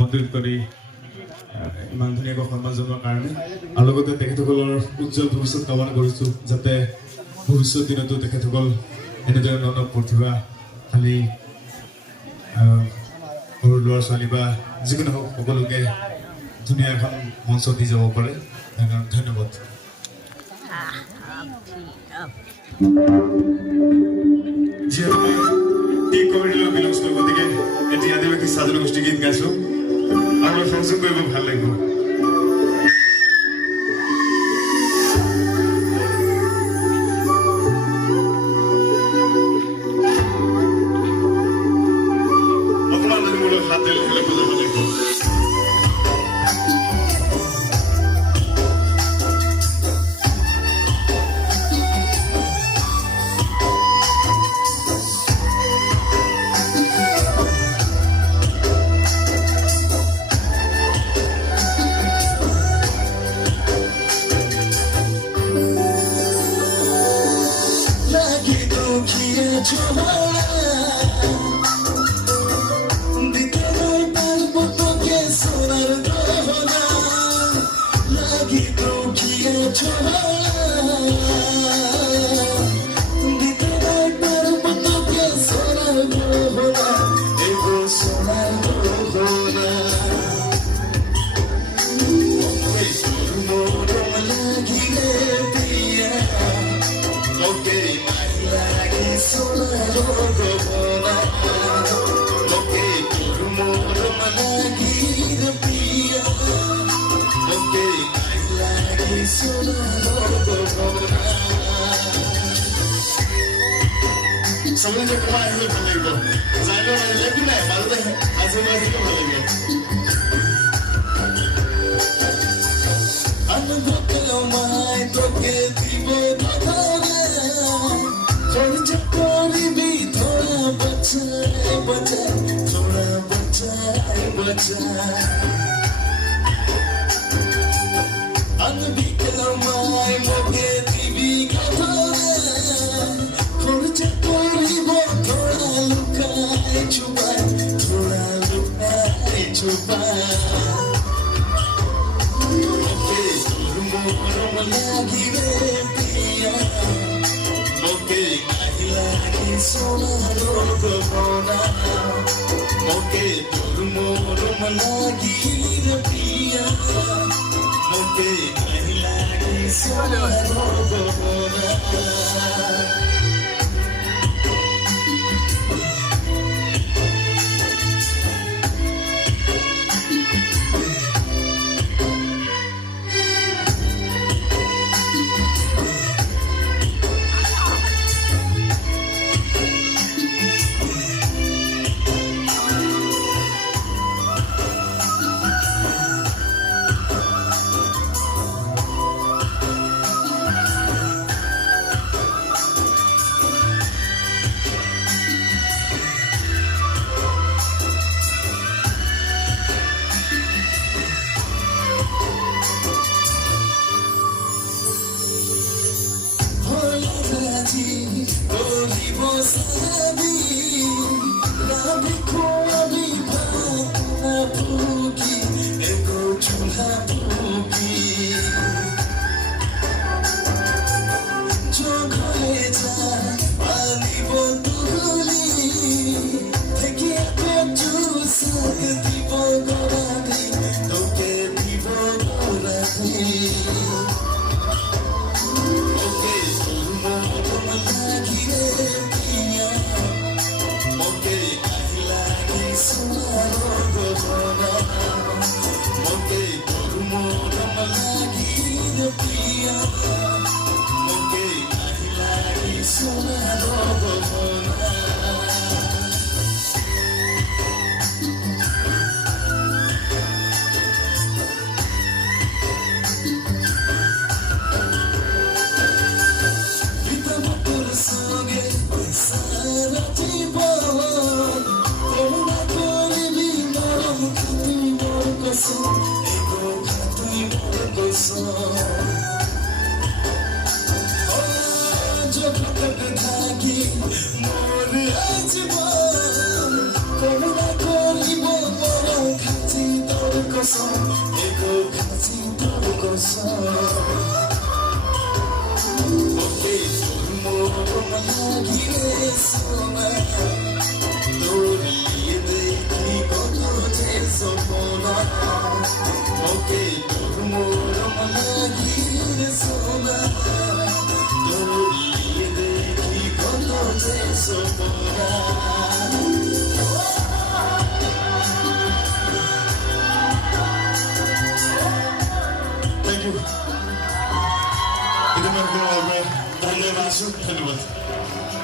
সম্বোধন কৰি ইমান ধুনীয়াকৈ সন্মান জনোৱাৰ কাৰণে আৰু লগতে তেখেতসকলৰ উজ্জ্বল ভৱিষ্যত কামনা কৰিছোঁ যাতে ভৱিষ্যত দিনতো তেখেতসকল এনেদৰে ন প্ৰতিভাশালী সৰু ল'ৰা ছোৱালী বা যিকোনো হওক সকলোকে ধুনীয়া এখন মঞ্চ দি যাব পাৰে ধন্যবাদ যিহেতু ঠিক কৰি দিলোঁ বিলং স্কুল গতিকে এতিয়া আদিবাসী সাধু গোষ্ঠী গীত গাইছোঁ আৰু সংযোগ কৰিব ভাল লাগিব Sebenarnya kemarin itu boleh kok. Saya lagi nih, malu deh. Hasil itu boleh kok. Anak kalau main toke tiba tiba, kerja kali bi thoda baca, thoda baca. Anak kalau main toke tiba kerja kali bi thoda lukai coba. Lagi repia, moke lagi sonaro kepona, moke turmo lagi repia, moke lagi sonaro kepona. More Okay,